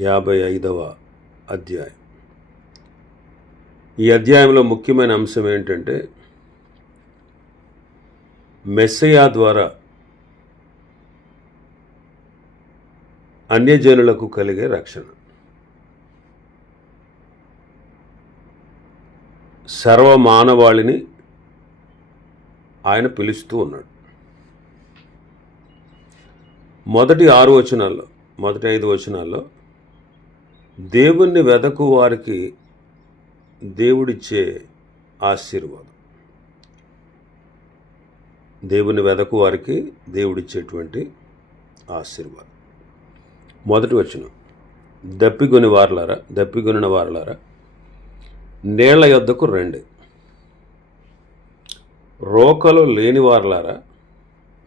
యాభై ఐదవ అధ్యాయం. ఈ అధ్యాయంలో ముఖ్యమైన అంశం ఏంటంటే మెస్సయా ద్వారా అన్యజనులకు కలిగే రక్షణ. సర్వ మానవాళిని ఆయన పిలుస్తూ ఉన్నాడు. మొదటి ఆరు వచనాల్లో మొదటి ఐదు వచనాల్లో దేవుణ్ణి వెదకు వారికి దేవుడిచ్చే ఆశీర్వాదం. దేవుని వెదకు వారికి దేవుడిచ్చేటువంటి ఆశీర్వాదం. మొదటి వచనం. దప్పిగొని వారలారా దప్పిగొనిన వారలారా నీళ్ళ యొద్దకు రండి. రోకలు లేని వారలారా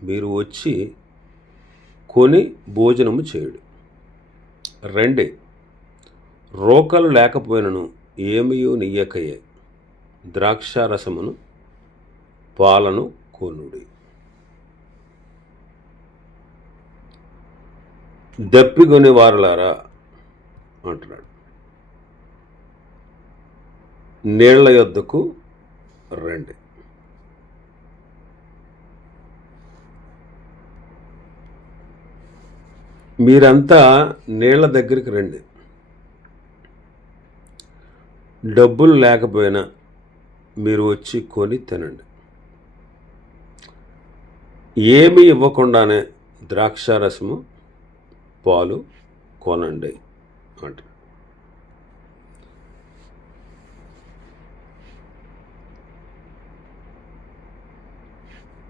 మీరు వచ్చి కొని భోజనము చేయుడు. రండి. రోకలు లేకపోయినను ఏమియో నెయ్యకయే. ద్రాక్షారసమును పాలను కోనుడి. దప్పిగొని వారలారా అంటున్నాడు. నీళ్ళ యొద్దకు రండి. మీరంతా నీళ్ళ దగ్గరికి రండి. డబ్బులు లేకపోయినా మీరు వచ్చి కొని తినండి. ఏమి ఇవ్వకుండానే ద్రాక్షారసము పాలు కొనండి అంట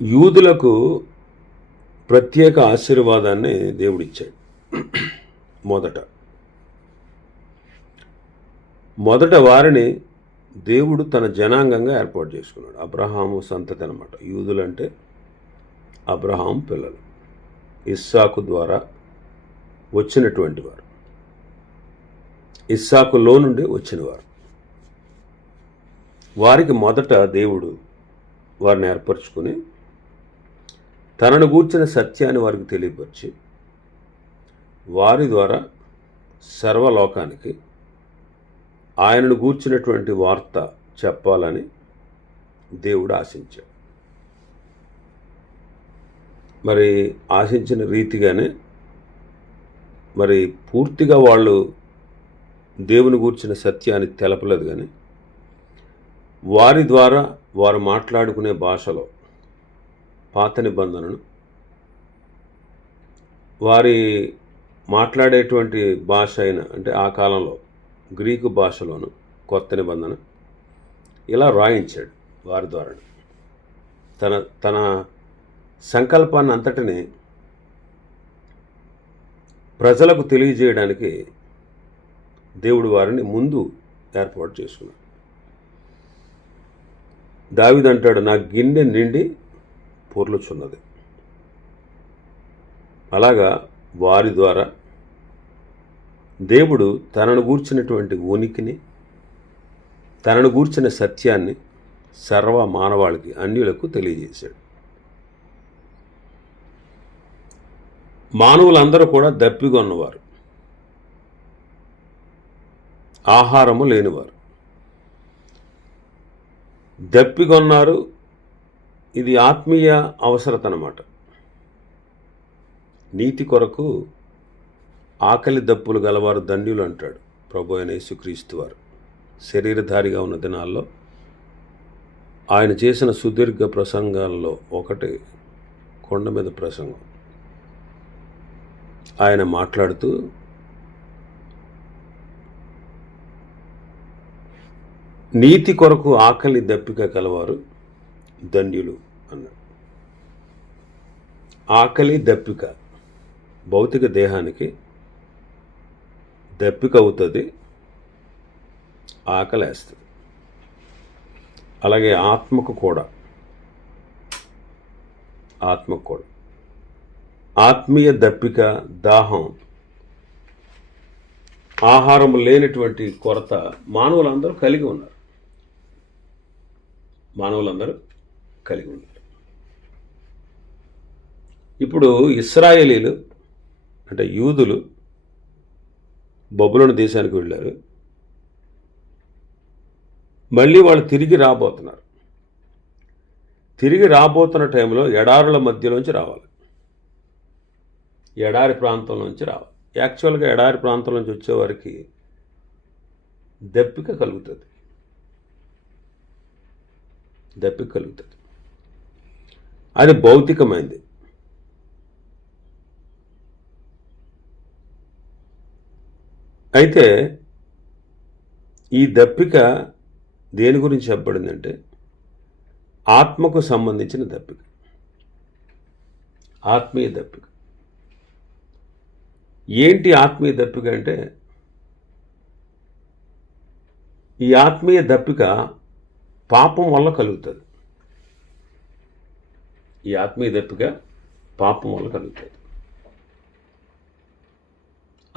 యూదులకు ప్రత్యేక ఆశీర్వాదాన్ని దేవుడిచ్చాడు. మొదట మొదట వారిని దేవుడు తన జనాంగంగా ఏర్పాటు చేసుకున్నాడు. అబ్రహాము సంతతి అనమాట యూదులంటే అబ్రహాం పిల్లలు. ఇస్సాకు ద్వారా వచ్చినటువంటి వారు. ఇస్సాకులో నుండి వచ్చినవారు వారికి మొదట దేవుడు వారిని ఏర్పరచుకుని తనను గూర్చిన సత్యాన్ని వారికి తెలియపరిచి వారి ద్వారా సర్వలోకానికి ఆయనను గూర్చినటువంటి వార్త చెప్పాలని దేవుడు ఆశించాడు. మరి ఆశించిన రీతిగానే మరి పూర్తిగా వాళ్ళు దేవుని గూర్చిన సత్యాన్ని తెలపలేదు కానీ వారి ద్వారా వారు మాట్లాడుకునే భాషలో పాత నిబంధనను వారి మాట్లాడేటువంటి భాష అయిన అంటే ఆ కాలంలో గ్రీకు భాషలోను కొత్త నిబంధన ఇలా రాయించాడు వారి ద్వారా తన తన సంకల్పాన్ని అంతటిని ప్రజలకు తెలియజేయడానికి దేవుడు వారిని ముందు ఏర్పాటు చేసుకున్నాడు. దావిదంటాడు నా గిన్నె నిండి పొర్లుచున్నది. అలాగా వారి ద్వారా దేవుడు తనను గూర్చినటువంటి ఉనికిని తనను గూర్చిన సత్యాన్ని సర్వ మానవాళికి అన్యులకు తెలియజేశాడు. మానవులందరూ కూడా దప్పిగొన్నవారు ఆహారము లేనివారు. దప్పిగొన్నారు ఇది ఆత్మీయ అవసరత అన్నమాట నీతి కొరకు ఆకలి దప్పులు గలవారు ధన్యులు అంటాడు ప్రభు అయిన యేసుక్రీస్తు వారు. శరీరధారిగా ఉన్న దినాల్లో ఆయన చేసిన సుదీర్ఘ ప్రసంగాల్లో ఒకటి కొండ మీద ప్రసంగం. ఆయన మాట్లాడుతూ నీతి కొరకు ఆకలి దప్పిక కలవారు ధన్యులు అన్నాడు. ఆకలి దప్పిక భౌతిక దేహానికి దప్పిక అవుతుంది ఆకలేస్తుంది. అలాగే ఆత్మకు కూడా. ఆత్మకు కూడా. ఆత్మీయ దప్పిక దాహం ఆహారం లేనటువంటి కొరత మానవులందరూ కలిగి ఉన్నారు. మానవులందరూ కలిగి ఉన్నారు. ఇప్పుడు ఇస్రాయేలీలు అంటే యూదులు బబులోని దేశానికి వెళ్ళారు. మళ్ళీ వాళ్ళు తిరిగి రాబోతున్నారు. తిరిగి రాబోతున్న టైంలో ఎడారుల మధ్యలోంచి రావాలి. ఎడారి ప్రాంతంలోంచి రావాలి. యాక్చువల్గా ఎడారి ప్రాంతం నుంచి వచ్చేవారికి దప్పిక కలుగుతుంది. దప్పిక కలుగుతుంది. అది భౌతికమైంది. అయితే ఈ దప్పిక దేని గురించి చెప్పబడిందంటే ఆత్మకు సంబంధించిన దప్పిక. ఆత్మీయ దప్పిక. ఏంటి ఆత్మీయ దప్పిక అంటే ఈ ఆత్మీయ దప్పిక పాపం వల్ల కలుగుతుంది. ఈ ఆత్మీయ దప్పిక పాపం వల్ల కలుగుతుంది.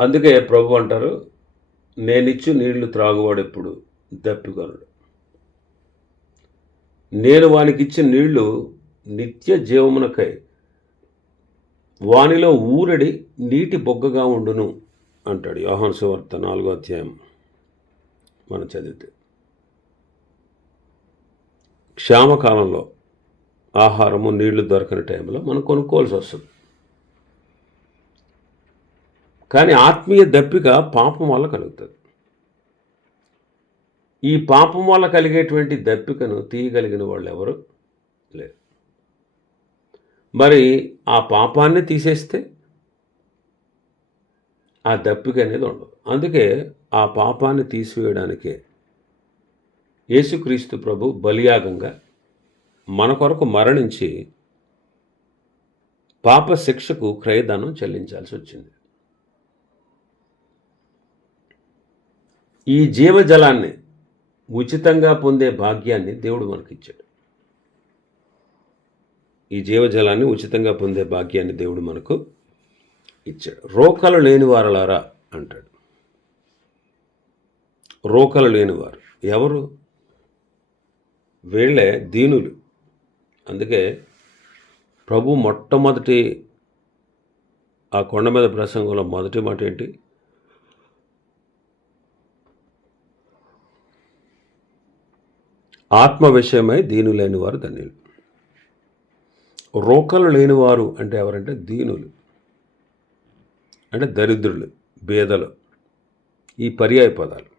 అందుకే ప్రభు అంటారు నేనిచ్చు నీళ్ళు త్రాగువాడు ఎప్పుడు దప్పికొనడు. నేను వానికి ఇచ్చిన నీళ్ళు నిత్య జీవమునకై. వానిలో ఊరడి నీటి బొగ్గగా ఉండును అంటాడు యోహన్ సువార్త నాలుగో అధ్యాయం. మనం చదివితే క్షామకాలంలో ఆహారము నీళ్ళు దొరకని టైంలో మనం కొనుక్కోవాల్సి వస్తుంది. కానీ ఆత్మీయ దప్పిక పాపం వల్ల కలుగుతుంది. ఈ పాపం వల్ల కలిగేటువంటి దప్పికను తీయగలిగిన వాళ్ళు ఎవరు? లేరు మరి ఆ పాపాన్ని తీసేస్తే ఆ దప్పిక అనేది ఉండదు. అందుకే ఆ పాపాన్ని తీసివేయడానికే యేసుక్రీస్తు ప్రభు బలియాగంగా మన కొరకు మరణించి పాప శిక్షకు క్రయదానం చెల్లించాల్సి వచ్చింది. ఈ జీవజలాన్ని ఉచితంగా పొందే భాగ్యాన్ని దేవుడు మనకిచ్చాడు. ఈ జీవజలాన్ని ఉచితంగా పొందే భాగ్యాన్ని దేవుడు మనకు ఇచ్చాడు. రోకలు లేని వారలారా అంటాడు. రోకలు లేనివారు. ఎవరు? వీళ్ళే దీనులు. అందుకే ప్రభు మొట్టమొదటి ఆ కొండ మీద ప్రసంగంలో మొదటి మాట ఏంటి ఆత్మ విషయమై దీను లేనివారు ధన్యులు. రోకలు లేనివారు అంటే ఎవరంటే దీనులు. అంటే దరిద్రులు బేదలు. ఈ పర్యాయ పదాలు.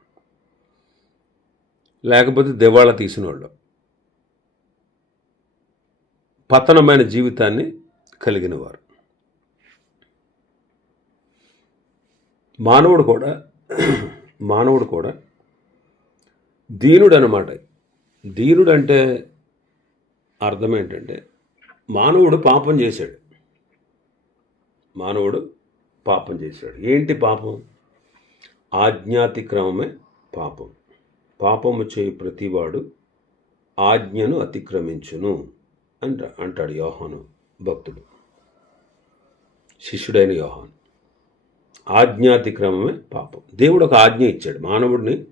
లేకపోతే దివాళా తీసిన వాళ్ళు పతనమైన జీవితాన్ని కలిగిన వారు మానవుడు కూడా మానవుడు కూడా దీనుడు అనమాట ధీరుడు అంటే అర్థం ఏంటంటే మానవుడు పాపం చేశాడు. మానవుడు పాపం చేశాడు. ఏంటి పాపం? ఆజ్ఞాతిక్రమమే పాపం. పాపము చేయి ప్రతివాడు ఆజ్ఞను అతిక్రమించును అంట అంటాడు యోహాను భక్తుడు. శిష్యుడైన యోహాను. ఆజ్ఞాతిక్రమమే పాపం. దేవుడు ఒక ఆజ్ఞ ఇచ్చాడు. మానవుడిని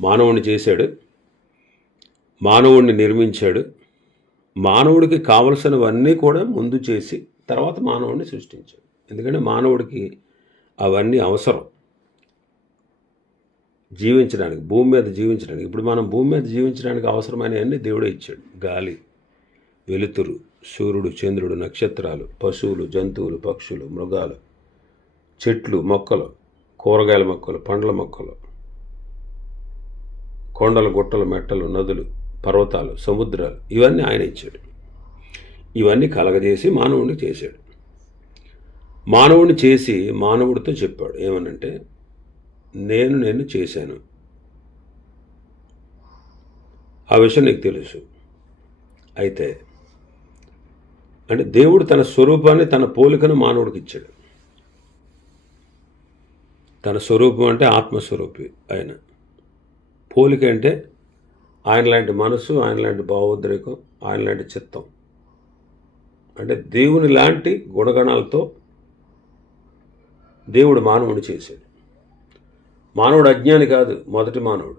మానవుడిని చేశాడు. మానవుడిని నిర్మించాడు. మానవుడికి కావలసినవన్నీ కూడా ముందు చేసి తర్వాత మానవుడిని సృష్టించాడు. ఎందుకంటే మానవుడికి అవన్నీ అవసరం. జీవించడానికి భూమి మీద జీవించడానికి. ఇప్పుడు మనం భూమి మీద జీవించడానికి అవసరమైనవన్నీ దేవుడే ఇచ్చాడు. గాలి వెలుతురు సూర్యుడు చంద్రుడు నక్షత్రాలు పశువులు జంతువులు పక్షులు మృగాలు చెట్లు మొక్కలు కూరగాయల మొక్కలు పండ్ల మొక్కలు కొండలు గుట్టలు మెట్టలు నదులు పర్వతాలు సముద్రాలు ఇవన్నీ ఆయన ఇచ్చాడు. ఇవన్నీ కలగజేసి మానవుడిని చేశాడు. మానవుడిని చేసి మానవుడితో చెప్పాడు. ఏమనంటే నేను నేను చేశాను. ఆ విషయం నీకు తెలుసు. అయితే అంటే దేవుడు తన స్వరూపాన్ని తన పోలికను మానవుడికి ఇచ్చాడు. తన స్వరూపం అంటే ఆత్మస్వరూపి ఆయన పోలిక అంటే ఆయన లాంటి మనసు ఆయన లాంటి భావోద్రేకం ఆయన లాంటి చిత్తం. అంటే దేవుని లాంటి గుణగణాలతో దేవుడు మానవుడు చేశాడు. మానవుడు అజ్ఞాని కాదు మొదటి మానవుడు.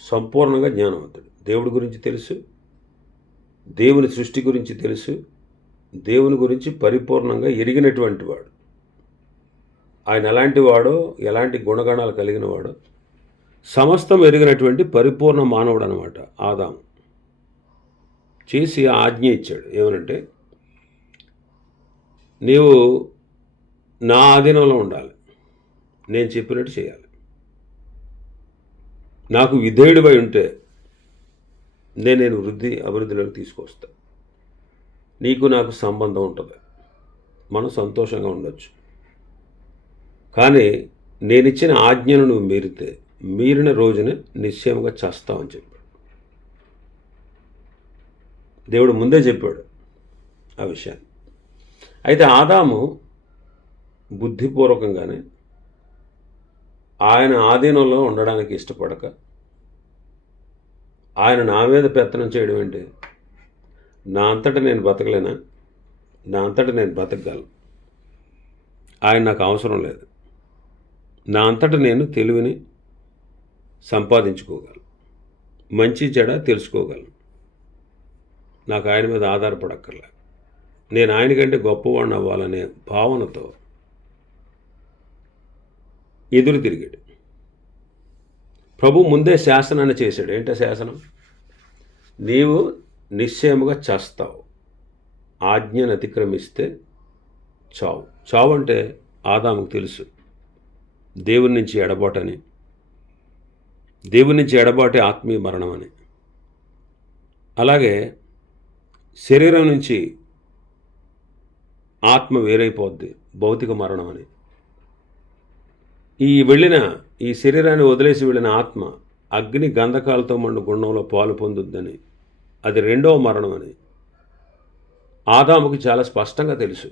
సంపూర్ణంగా జ్ఞానవంతుడు. దేవుడి గురించి తెలుసు దేవుని సృష్టి గురించి తెలుసు దేవుని గురించి పరిపూర్ణంగా ఎరిగినటువంటి వాడు. ఆయన ఎలాంటి వాడో ఎలాంటి గుణగణాలు కలిగిన వాడో సమస్తం ఎరిగినటువంటి పరిపూర్ణ మానవుడు అనమాట ఆదాం. చేసి ఆజ్ఞ ఇచ్చాడు. ఏమనంటే నీవు నా ఆధీనంలో ఉండాలి. నేను చెప్పినట్టు చేయాలి. నాకు విధేయుడిపై ఉంటే నేను నేను వృద్ధి అభివృద్ధిలోకి తీసుకొస్తా. నీకు నాకు సంబంధం ఉంటుంది. మనం సంతోషంగా ఉండొచ్చు. కానీ నేనిచ్చిన ఆజ్ఞను నువ్వు మీరితే మీరిన రోజున నిశ్చయంగా చేస్తామని చెప్పాడు. దేవుడు ముందే చెప్పాడు ఆ విషయాన్ని. అయితే ఆదాము బుద్ధిపూర్వకంగానే ఆయన ఆధీనంలో ఉండడానికి ఇష్టపడక ఆయన నా మీద పెత్తనం చేయడం ఏంటి? నా అంతటా నేను బతకలేనా? నా అంతటా నేను బతకగలను. ఆయన నాకు అవసరం లేదు. నా అంతటా నేను తెలివిని సంపాదించుకోగలను. మంచి చెడ తెలుసుకోగలను. నాకు ఆయన మీద ఆధారపడక్కర్లే. నేను ఆయన కంటే గొప్పవాడిని అవ్వాలనే భావనతో ఎదురు తిరిగాడు. ప్రభు ముందే శాసనాన్ని చేశాడు. ఏంటో శాసనం? నీవు నిశ్చయముగా చేస్తావు. ఆజ్ఞను అతిక్రమిస్తే చావు. చావు అంటే ఆదాముకు తెలుసు. దేవుని నుంచి ఎడబాటని దేవుని నుంచి ఎడబాటే ఆత్మీయ మరణం అని. అలాగే శరీరం నుంచి ఆత్మ వేరైపోద్ది భౌతిక మరణం అని. ఈ వెళ్ళిన ఈ శరీరాన్ని వదిలేసి వెళ్ళిన ఆత్మ అగ్ని గంధకాలతో మన గుండంలో పాలు పొందుద్దని. అది రెండవ మరణం అని. ఆదాముకి చాలా స్పష్టంగా తెలుసు.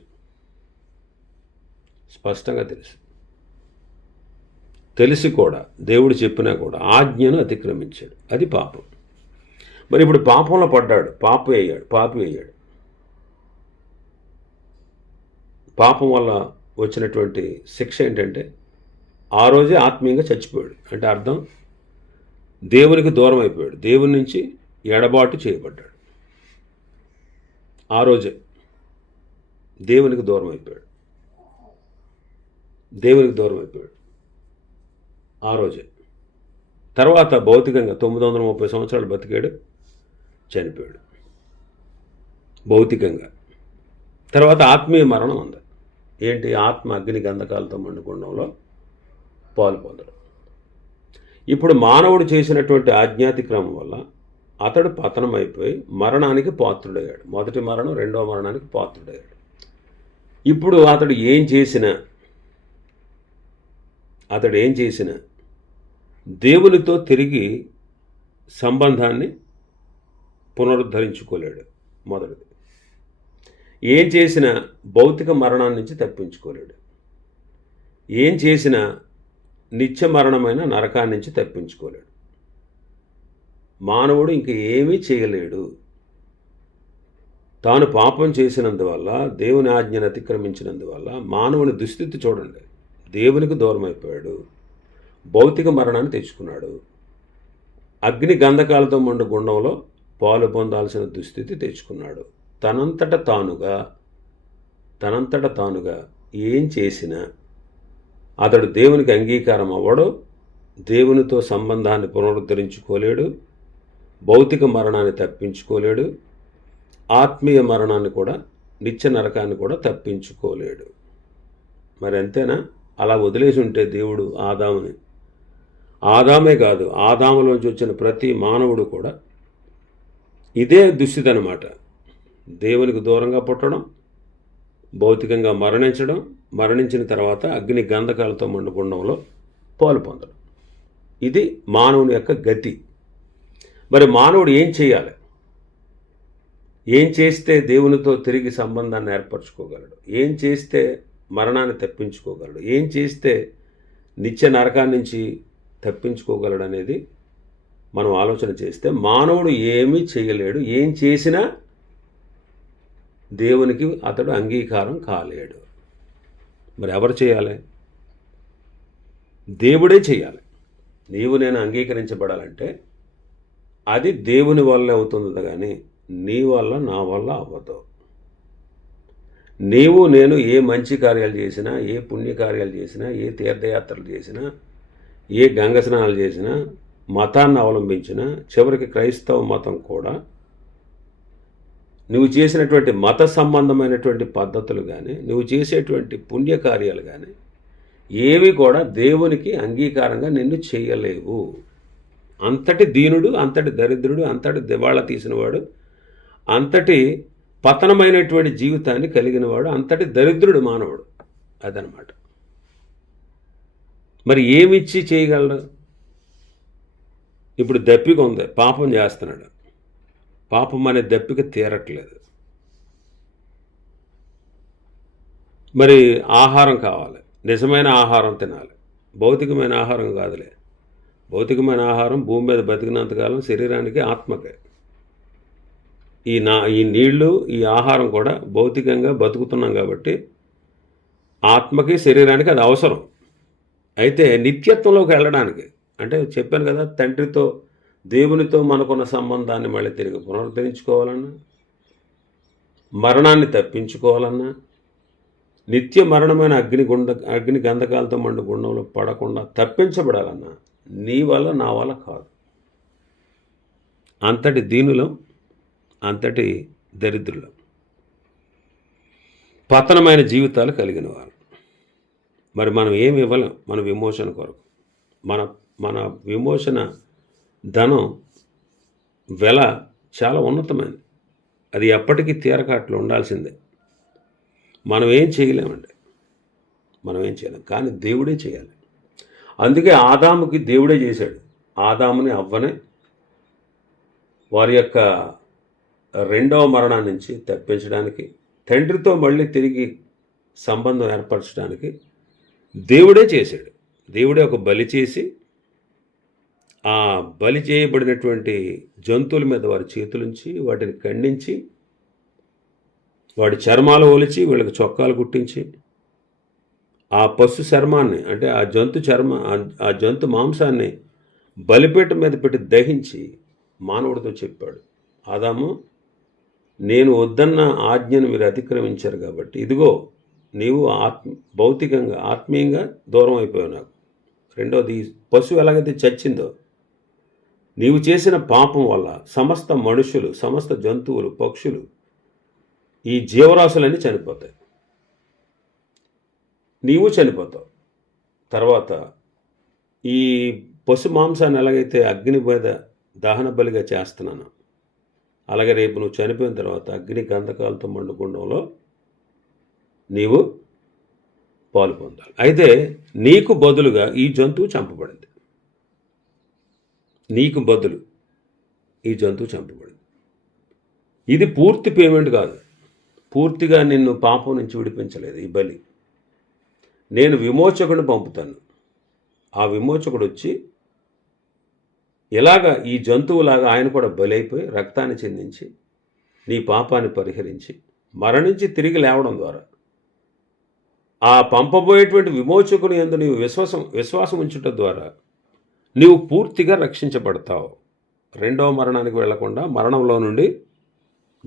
స్పష్టంగా తెలుసు. తెలిసి కూడా దేవుడు చెప్పినా కూడా ఆజ్ఞను అతిక్రమించాడు. అది పాపం. మరి ఇప్పుడు పాపంలో పడ్డాడు. పాప అయ్యాడు పాపి అయ్యాడు. పాపం వల్ల వచ్చినటువంటి శిక్ష ఏంటంటే ఆ రోజే ఆత్మీయంగా చచ్చిపోయాడు. అంటే అర్థం? దేవునికి దూరం అయిపోయాడు. దేవుని నుంచి ఎడబాటు చేయబడ్డాడు. ఆ రోజే దేవునికి దూరం అయిపోయాడు. దేవునికి దూరం అయిపోయాడు. ఆ రోజే. తర్వాత భౌతికంగా తొమ్మిది వందల ముప్పై సంవత్సరాలు బతికాడు చనిపోయాడు. భౌతికంగా. తర్వాత ఆత్మీయ మరణం ఉంది. ఏంటి? ఆత్మ అగ్ని గంధకాలతో మండుకోవడంలో పాలు పొందడం. ఇప్పుడు మానవుడు చేసినటువంటి ఆజ్ఞాతిక్రమం వల్ల అతడు పతనమైపోయి మరణానికి పాత్రుడయ్యాడు. మొదటి మరణం రెండవ మరణానికి పాత్రుడయ్యాడు. ఇప్పుడు అతడు ఏం చేసినా అతడు ఏం చేసినా దేవునితో తిరిగి సంబంధాన్ని పునరుద్ధరించుకోలేడు. మొదటిది. ఏం చేసిన భౌతిక మరణాన్ని నుంచి తప్పించుకోలేడు. ఏం చేసిన నిత్య మరణమైన నరకాన్ని నుంచి తప్పించుకోలేడు. మానవుడు ఇంక ఏమీ చేయలేడు. తాను పాపం చేసినందువల్ల దేవుని ఆజ్ఞను అతిక్రమించినందువల్ల మానవుని దుస్థితి చూడండి. దేవునికి దూరం అయిపోయాడు భౌతిక మరణాన్ని తెచ్చుకున్నాడు. అగ్ని గంధకాలతో మండు గుండంలో పాలు పొందాల్సిన దుస్థితి తెచ్చుకున్నాడు. తనంతట తానుగా తనంతట తానుగా ఏం చేసినా అతడు దేవునికి అంగీకారం అవ్వడు దేవునితో సంబంధాన్ని పునరుద్ధరించుకోలేడు భౌతిక మరణాన్ని తప్పించుకోలేడు ఆత్మీయ మరణాన్ని కూడా నిత్య నరకాన్ని కూడా తప్పించుకోలేడు. మరి అంతేనా అలా వదిలేసి ఉంటే దేవుడు ఆదాముని ఆదామే కాదు ఆదాములోంచి వచ్చిన ప్రతి మానవుడు కూడా ఇదే దుస్థితి అనమాట దేవునికి దూరంగా పుట్టడం భౌతికంగా మరణించడం మరణించిన తర్వాత అగ్ని గంధకాలతో మండుకుండంలో పాలు పొందడం. ఇది మానవుని యొక్క గతి. మరి మానవుడు ఏం చేయాలి? ఏం చేస్తే దేవునితో తిరిగి సంబంధాన్ని ఏర్పరచుకోగలడు? ఏం చేస్తే మరణాన్ని తప్పించుకోగలడు? ఏం చేస్తే నిత్య నరకాన్ని నుంచి తప్పించుకోగలడు అనేది మనం ఆలోచన చేస్తే మానవుడు ఏమీ చేయలేడు. ఏం చేసినా దేవునికి అతడు అంగీకారం కాలేడు. మరి ఎవరు చేయాలి? దేవుడే చేయాలి. నీవు నేను అంగీకరించబడాలంటే అది దేవుని వల్ల అవుతుంది కానీ నీ వల్ల నా వల్ల అవ్వదు. నీవు నేను ఏ మంచి కార్యాలు చేసినా ఏ పుణ్యకార్యాలు చేసినా ఏ తీర్థయాత్రలు చేసినా ఏ గంగ స్నానాలు చేసినా మతాన్ని అవలంబించినా చివరికి క్రైస్తవ మతం కూడా నువ్వు చేసినటువంటి మత సంబంధమైనటువంటి పద్ధతులు కానీ నువ్వు చేసేటువంటి పుణ్యకార్యాలు కానీ ఏవి కూడా దేవునికి అంగీకారంగా నిన్ను చేయలేవు. అంతటి దీనుడు అంతటి దరిద్రుడు అంతటి దివాళ తీసినవాడు అంతటి పతనమైనటువంటి జీవితాన్ని కలిగినవాడు అంతటి దరిద్రుడు మానవుడు. అదనమాట. మరి ఏమిచ్చి చేయగలడు ఇప్పుడు దప్పిక ఉంది. పాపం చేస్తున్నాడు. పాపం అనే దప్పిక తీరట్లేదు. మరి ఆహారం కావాలి. నిజమైన ఆహారం తినాలి. భౌతికమైన ఆహారం కాదులే. భౌతికమైన ఆహారం భూమి మీద బతికినంతకాలం శరీరానికి ఆత్మకే. ఈ నా ఈ నీళ్ళు ఈ ఆహారం కూడా భౌతికంగా బతుకుతున్నాం కాబట్టి ఆత్మకి శరీరానికి అది అవసరం. అయితే నిత్యత్వంలోకి వెళ్ళడానికి అంటే చెప్పాను కదా తండ్రితో దేవునితో మనకున్న సంబంధాన్ని మళ్ళీ తిరిగి పునరుద్ధరించుకోవాలన్నా మరణాన్ని తప్పించుకోవాలన్నా నిత్య మరణమైన అగ్ని గుండ అగ్ని గంధకాలతో మండు గుండంలో పడకుండా తప్పించబడాలన్నా నీ వల్ల నా వల్ల కాదు. అంతటి దీనులం అంతటి దరిద్రులం. పతనమైన జీవితాలు కలిగిన వారు. మరి మనం ఏమి ఇవ్వలేం మన విమోచన కొరకు. మన మన విమోచన ధనం వెల చాలా ఉన్నతమైనది. అది ఎప్పటికీ తీరక అట్లా ఉండాల్సిందే. మనం ఏం చేయలేమండి. మనం ఏం చేయలేం. కానీ దేవుడే చేయాలి. అందుకే ఆదాముకి దేవుడే చేశాడు. ఆదాముని అవ్వనే వారి యొక్క రెండవ మరణం నుంచి తప్పించడానికి తండ్రితో మళ్ళీ తిరిగి సంబంధం ఏర్పరచడానికి దేవుడే చేశాడు. దేవుడే ఒక బలి చేసి ఆ బలి చేయబడినటువంటి జంతువుల మీద వారి చేతులుంచి వాటిని ఖండించి వాడి చర్మాలు ఒలిచి వీళ్ళకి చొక్కాలు కుట్టించి ఆ పశు చర్మాన్ని అంటే ఆ జంతు చర్మ ఆ- జంతు మాంసాన్ని బలిపేట మీద పెట్టి దహించి మానవుడితో చెప్పాడు. ఆదాము నేను వద్దన్న ఆజ్ఞను మీరు అతిక్రమించారు కాబట్టి ఇదిగో నీవు ఆత్మ భౌతికంగా ఆత్మీయంగా దూరం అయిపోయావు నాకు. రెండోది పశువు ఎలాగైతే చచ్చిందో నీవు చేసిన పాపం వల్ల సమస్త మనుషులు సమస్త జంతువులు పక్షులు ఈ జీవరాశులన్నీ చనిపోతాయి. నీవు చనిపోతావు. తర్వాత ఈ పశు మాంసాన్ని ఎలాగైతే అగ్ని మీద దహన బలిగా చేస్తున్నాను అలాగే రేపు నువ్వు చనిపోయిన తర్వాత అగ్ని గంధకాలతో మండుకుండంలో నీవు పాలు పొందాలి. అయితే నీకు బదులుగా ఈ జంతువు చంపబడింది. నీకు బదులు ఈ జంతువు చంపబడింది. ఇది పూర్తి పేమెంట్ కాదు. పూర్తిగా నిన్ను పాపం నుంచి విడిపించలేదు ఈ బలి. నేను విమోచకుడిని పంపుతాను. ఆ విమోచకుడు వచ్చి ఇలాగా ఈ జంతువులాగా ఆయన కూడా బలైపోయి రక్తాన్ని చెందించి నీ పాపాన్ని పరిహరించి మరణించి తిరిగి లేవడం ద్వారా ఆ పంపబోయేటువంటి విమోచకుని ఎందు నీవు విశ్వాసం విశ్వాసం ఉంచుట ద్వారా నీవు పూర్తిగా రక్షించబడతావు. రెండవ మరణానికి వెళ్ళకుండా మరణంలో నుండి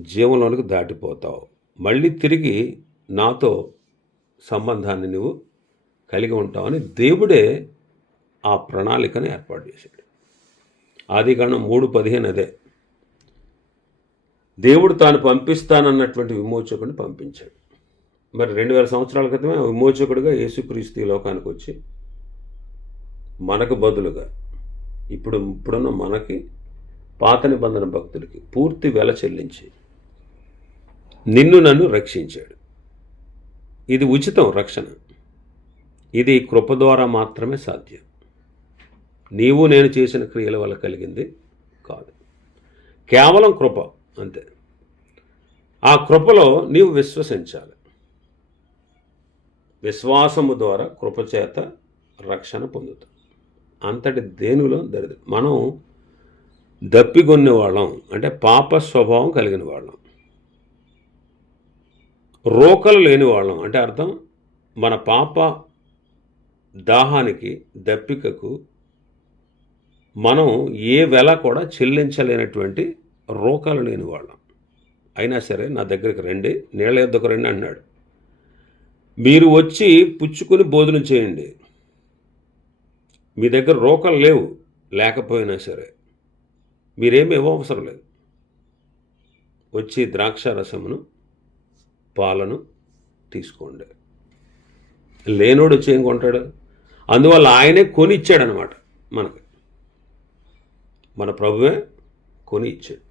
జీవంలోనికి దాటిపోతావు. మళ్ళీ తిరిగి నాతో సంబంధాన్ని నువ్వు కలిగి ఉంటావని దేవుడే ఆ ప్రణాళికను ఏర్పాటు చేశాడు. ఆది కాండం మూడు పదిహేను అదే. దేవుడు తాను పంపిస్తానన్నటువంటి విమోచకుని పంపించాడు. మరి రెండు వేల సంవత్సరాల క్రితమే విమోచకుడిగా యేసుక్రీస్తు లోకానికి వచ్చి మనకు బదులుగా ఇప్పుడు ఇప్పుడున్న మనకి పాత నిబంధన భక్తులకి పూర్తి వెల చెల్లించి నిన్ను నన్ను రక్షించాడు. ఇది ఉచితం రక్షణ. ఇది కృప ద్వారా మాత్రమే సాధ్యం. నీవు నేను చేసిన క్రియల వల్ల కలిగింది కాదు. కేవలం కృప అంతే. ఆ కృపలో నీవు విశ్వసించాలి. విశ్వాసము ద్వారా కృపచేత రక్షణ పొందుతాం. అంతటి దేనిలో దరిద్రం? మనం దప్పిగొన్న వాళ్ళం అంటే పాప స్వభావం కలిగిన వాళ్ళం. రోకలు లేని వాళ్ళం అంటే అర్థం? మన పాప దాహానికి దప్పికకు మనం ఏ వెల కూడా చెల్లించలేనటువంటి రోకలు లేని వాళ్ళం. అయినా సరే నా దగ్గరికి రండి నీళ్ళ యొద్దకు రండి అన్నాడు మీరు వచ్చి పుచ్చుకొని భోజనం చేయండి. మీ దగ్గర రోకలు లేవు. లేకపోయినా సరే. మీరేమి అవసరం లేదు. వచ్చి ద్రాక్ష రసమును పాలను తీసుకోండి. లేనోడు వచ్చి ఏం కొంటాడు. అందువల్ల ఆయనే కొని ఇచ్చాడనమాట మనకి. మన ప్రభువే కొని ఇచ్చాడు.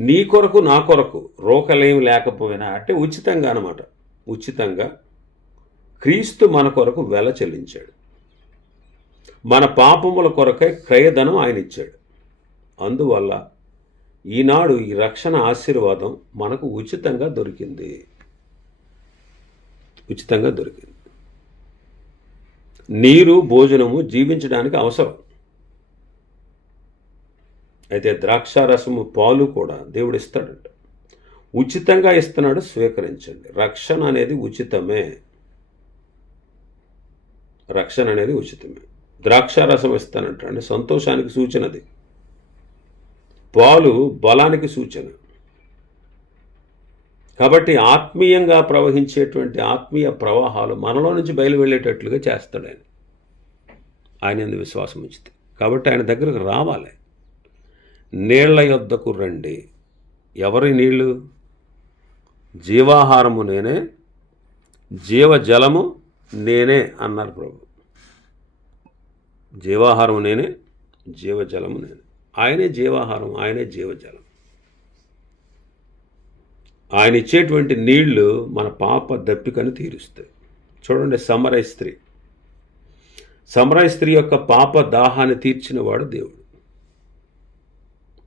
నీ కొరకు నా కొరకు రోకలేమి లేకపోయినా అంటే ఉచితంగా అనమాట. ఉచితంగా క్రీస్తు మన కొరకు వెల చెల్లించాడు. మన పాపముల కొరకై క్రయధనం ఆయన ఇచ్చాడు అందువల్ల ఈనాడు ఈ రక్షణ ఆశీర్వాదం మనకు ఉచితంగా దొరికింది. ఉచితంగా దొరికింది. నీరు భోజనము జీవించడానికి అవసరం. అయితే ద్రాక్షారసము పాలు కూడా దేవుడు ఇస్తాడంట. ఉచితంగా ఇస్తున్నాడు స్వీకరించండి. రక్షణ అనేది ఉచితమే. రక్షణ అనేది ఉచితమే. ద్రాక్షారసం ఇస్తానంటే సంతోషానికి సూచనది పాలు బలానికి సూచన. కాబట్టి ఆత్మీయంగా ప్రవహించేటువంటి ఆత్మీయ ప్రవాహాలు మనలో నుంచి బయలు వెళ్ళేటట్లుగా చేస్తాడు ఆయన. ఆయన ఎందుకు విశ్వాసం ఉంచితే? కాబట్టి ఆయన దగ్గరకు రావాలి. నీళ్ళ యొద్దకు రండి. ఎవరి నీళ్ళు జీవాహారము నేనే జీవజలము నేనే అన్నారు ప్రభు. జీవాహారము నేనే జీవజలము నేనే. ఆయనే జీవాహారం ఆయనే జీవజలం. ఆయన ఇచ్చేటువంటి నీళ్ళు మన పాప దప్పికను తీరుస్తాయి. చూడండి సమరయ స్త్రీ. సమరయ స్త్రీ యొక్క పాప దాహాన్ని తీర్చినవాడు దేవుడు.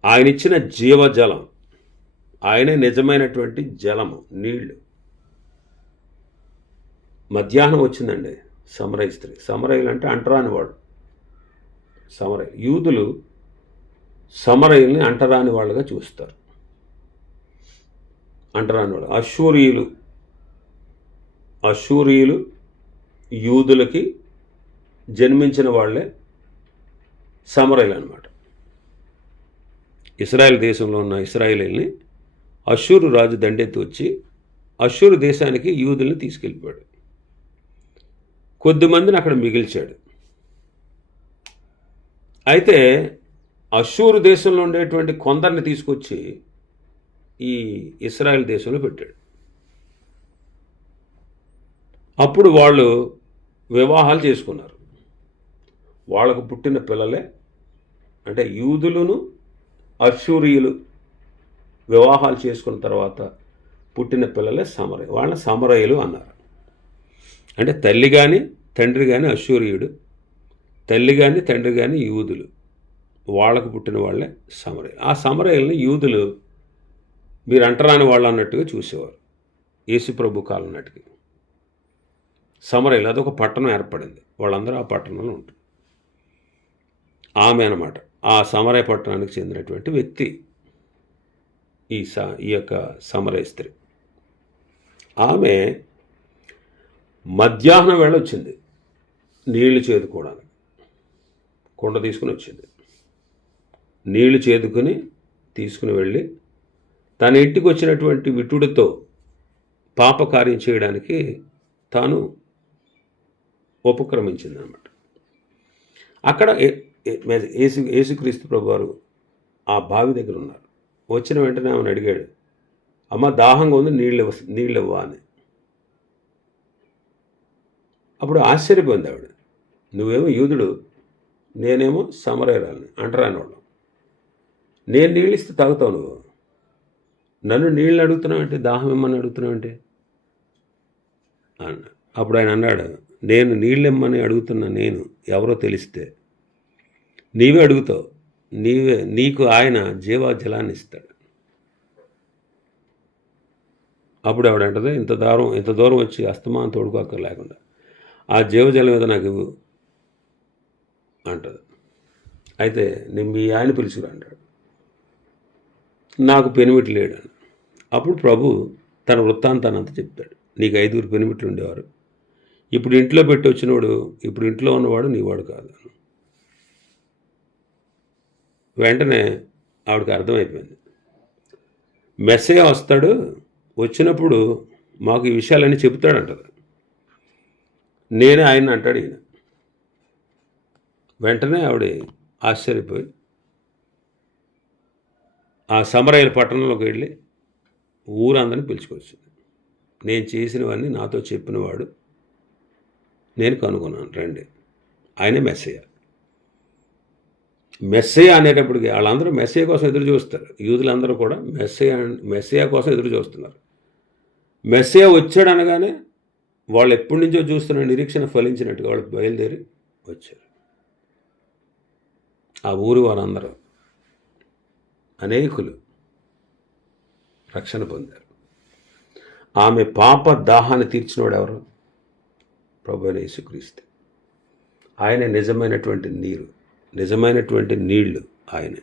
ఆయన ఇచ్చిన జీవజలం ఆయనే నిజమైనటువంటి జలము నీళ్ళు. మధ్యాహ్నం వచ్చిందండి సమరై స్త్రీ. సమరయులు అంటే అంటరాని సమరై యూదులు సమరయుల్ని అంటరాని వాళ్ళుగా చూస్తారు. అంటరాని వాళ్ళు. అశూరియులు అశూరియులు యూదులకి జన్మించిన వాళ్ళే సమరయులు అనమాట ఇస్రాయెల్ దేశంలో ఉన్న ఇస్రాయేలీల్ని అశూరు రాజు దండెత్తి వచ్చి అశూరు దేశానికి యూదుల్ని తీసుకెళ్ళిపోయాడు. కొద్దిమందిని అక్కడ మిగిల్చాడు. అయితే అశూరు దేశంలో ఉండేటువంటి కొందరిని తీసుకొచ్చి ఈ ఇస్రాయల్ దేశంలో పెట్టాడు. అప్పుడు వాళ్ళు వివాహాలు చేసుకున్నారు. వాళ్ళకు పుట్టిన పిల్లలే అంటే యూదులను అశూరియులు వివాహాలు చేసుకున్న తర్వాత పుట్టిన పిల్లలే సమరయ వాళ్ళ సమరయులు అన్నారు. అంటే తల్లి కానీ తండ్రి కానీ అశూరియుడు తల్లి కానీ తండ్రి కానీ యూదులు వాళ్ళకు పుట్టిన వాళ్ళే సమరయులు ఆ సమరయుల్ని యూదులు మీరు అంటరాని వాళ్ళు అన్నట్టుగా చూసేవారు. యేసుప్రభు కాలం నాటికి. సమరయులు అదొక పట్టణం ఏర్పడింది. వాళ్ళందరూ ఆ పట్టణంలో ఉంటారు ఆమె అనమాట ఆ సమరయ పట్టణానికి చెందినటువంటి వ్యక్తి ఈ స ఈ యొక్క సమరయ స్త్రీ. ఆమె మధ్యాహ్నం వేళ వచ్చింది. నీళ్ళు చేదుకోవడానికి. కొండ తీసుకుని వచ్చింది. నీళ్ళు చేదుకుని తీసుకుని వెళ్ళి తన ఇంటికి వచ్చినటువంటి విటుడితో పాపకార్యం చేయడానికి తాను ఉపక్రమించింది అనమాట అక్కడ ఏసు యేసుక్రీస్తు ప్రభు వారు ఆ బావి దగ్గర ఉన్నారు. వచ్చిన వెంటనే ఆమెను అడిగాడు అమ్మ దాహంగా ఉంది నీళ్ళు ఇవ్వ నీళ్ళు ఇవ్వా అని. అప్పుడు ఆశ్చర్యపోయింది ఆవిడ. నువ్వేమో యూదుడు నేనేమో సమరయరాలని అంటరాని వాళ్ళు. నేను నీళ్ళు ఇస్తే తాగుతావు నువ్వు. నన్ను నీళ్ళు అడుగుతున్నావు అంటే దాహం ఇమ్మని అడుగుతున్నావు అంటే అన్న అప్పుడు ఆయన అన్నాడు నేను నీళ్ళు ఇమ్మని అడుగుతున్నా నేను ఎవరో తెలిస్తే నీవే అడుగుతావు. నీవే నీకు ఆయన జీవ జలాన్ని ఇస్తాడు. అప్పుడు ఆవిడంటది ఇంత దూరం ఇంత దూరం వచ్చి అస్తమానం తోడుకోక లేకుండా ఆ జీవజలం మీద నాకు ఇవ్వు అంటది. అయితే నేను మీ ఆయన పిలుచుకురా అంటాడు. నాకు పెనిమిటి లేడు అని అప్పుడు ప్రభు తన వృత్తాంతాన్ని అంతా చెప్తాడు. నీకు ఐదుగురు పెనిమిట్లు ఉండేవారు. ఇప్పుడు ఇంట్లో పెట్టి వచ్చినవాడు ఇప్పుడు ఇంట్లో ఉన్నవాడు నీవాడు కాదు వెంటనే ఆవిడకి అర్థమైపోయింది. మెస్సే వస్తాడు వచ్చినప్పుడు మాకు ఈ విషయాలన్నీ చెబుతాడంటది. నేనే ఆయన అంటాడు ఈయన. వెంటనే ఆవిడ ఆశ్చర్యపోయి ఆ సమరయ్య పట్టణంలోకి వెళ్ళి ఊరందరిని పిలుచుకొచ్చింది. నేను చేసినవన్నీ నాతో చెప్పినవాడు నేను కనుగొన్నాను రండి. ఆయనే మెస్సయ్య. మెస్సే అనేటప్పటికి వాళ్ళందరూ మెస్సే కోసం ఎదురు చూస్తారు. యూదులందరూ కూడా మెస్సే మెస్సే కోసం ఎదురు చూస్తున్నారు. మెస్సే వచ్చాడు అనగానే వాళ్ళు ఎప్పటి నుంచో చూస్తున్న నిరీక్షణ ఫలించినట్టుగా వాళ్ళు బయలుదేరి వచ్చారు. ఆ ఊరి వారందరూ అనేకులు రక్షణ పొందారు. ఆమె పాప దాహాన్ని తీర్చినవాడు ఎవరు? ప్రభు యేసుక్రీస్తు. ఆయన నిజమైనటువంటి నీరు. నిజమైనటువంటి నీళ్ళు ఆయన.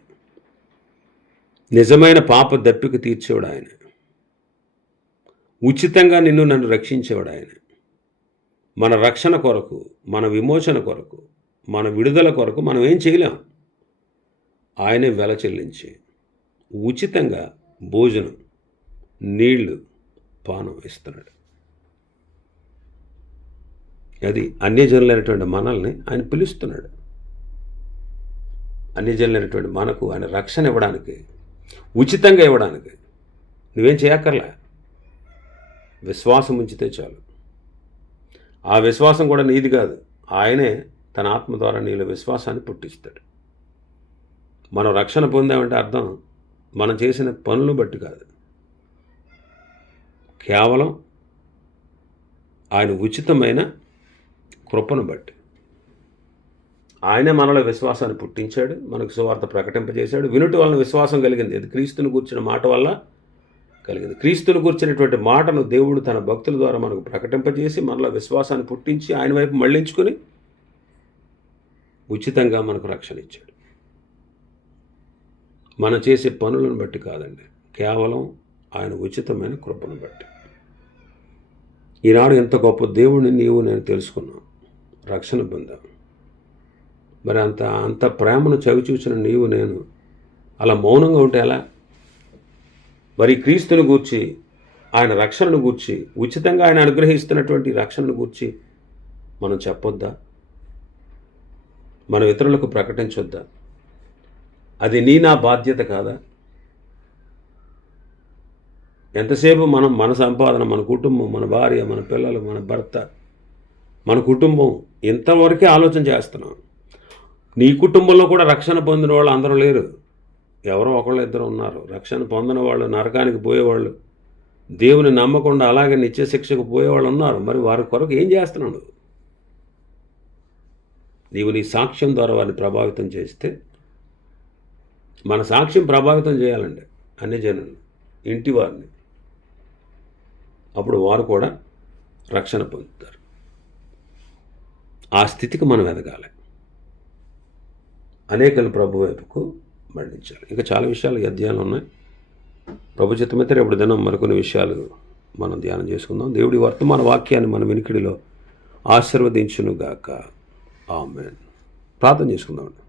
నిజమైన పాప దప్పిక తీర్చేవాడు ఆయన. ఉచితంగా నిన్ను నన్ను రక్షించేవాడు ఆయన. మన రక్షణ కొరకు మన విమోచన కొరకు మన విడుదల కొరకు మనం ఏం చేయలేం. ఆయనే వెల చెల్లించి ఉచితంగా భోజనం నీళ్ళు పానం ఇస్తున్నాడు. అది అన్యజనులైనటువంటి మనల్ని ఆయన పిలుస్తున్నాడు. అన్యజనులైనటువంటి మనకు ఆయన రక్షణ ఇవ్వడానికి ఉచితంగా ఇవ్వడానికి. నువ్వేం చేయక్కర్లే? విశ్వాసం ఉంచితే చాలు. ఆ విశ్వాసం కూడా నీది కాదు. ఆయనే తన ఆత్మ ద్వారా నీలో విశ్వాసాన్ని పుట్టిస్తాడు. మనం రక్షణ పొందామంటే అర్థం మనం చేసిన పనులు బట్టి కాదు. కేవలం ఆయన ఉచితమైన కృపను బట్టి. ఆయనే మనలో విశ్వాసాన్ని పుట్టించాడు మనకు సువార్త ప్రకటింపజేశాడు. వినుటి వలన విశ్వాసం కలిగింది. అది క్రీస్తుని కూర్చిన మాట వల్ల కలిగింది. క్రీస్తుని కూర్చున్నటువంటి మాటను దేవుడు తన భక్తుల ద్వారా మనకు ప్రకటింపజేసి మనలో విశ్వాసాన్ని పుట్టించి ఆయన వైపు మళ్ళించుకొని ఉచితంగా మనకు రక్షణ ఇచ్చాడు. మనం చేసే పనులను బట్టి కాదండి. కేవలం ఆయన ఉచితమైన కృపను బట్టి. ఈనాడు ఎంత గొప్ప దేవుడిని నీవు నేను తెలుసుకున్నాను రక్షణ పొందాం. మరి అంత అంత ప్రేమను చవిచూసిన నీవు నేను. అలా మౌనంగా ఉంటే ఎలా? మరి క్రీస్తుని గూర్చి ఆయన రక్షణను గూర్చి ఉచితంగా ఆయన అనుగ్రహిస్తున్నటువంటి రక్షణను గూర్చి మనం చెప్పొద్దా? మనం ఇతరులకు ప్రకటించొద్దా? అది నీ నా బాధ్యత కాదా? ఎంతసేపు మనం మన సంపాదన మన కుటుంబం మన భార్య మన పిల్లలు మన భర్త మన కుటుంబం ఇంతవరకే ఆలోచన చేస్తున్నాం. నీ కుటుంబంలో కూడా రక్షణ పొందిన వాళ్ళు అందరూ లేరు. ఎవరో ఒకళ్ళు ఇద్దరు ఉన్నారు. రక్షణ పొందిన వాళ్ళు నరకానికి పోయేవాళ్ళు దేవుని నమ్మకుండా అలాగే నిత్య శిక్షకు పోయేవాళ్ళు ఉన్నారు. మరి వారి కొరకు ఏం చేస్తున్నాడు? నీవు నీ సాక్ష్యం ద్వారా వారిని ప్రభావితం చేస్తే మన సాక్ష్యం ప్రభావితం చేయాలండి అన్ని జనులు ఇంటి వారిని. అప్పుడు వారు కూడా రక్షణ పొందుతారు. ఆ స్థితికి మనం ఎదగాలి. అనేకలు ప్రభు వైపుకు మరణించారు ఇంకా చాలా విషయాలు ఈ ఉన్నాయి. ప్రభు చిత్తమైతే రేపు దినం మరికొన్ని విషయాలు మనం ధ్యానం చేసుకుందాం. దేవుడి వర్తమాన వాక్యాన్ని మన వినికిడిలో ఆశీర్వదించునుగాక. ఆమెన్. ప్రార్థన చేసుకుందామండి.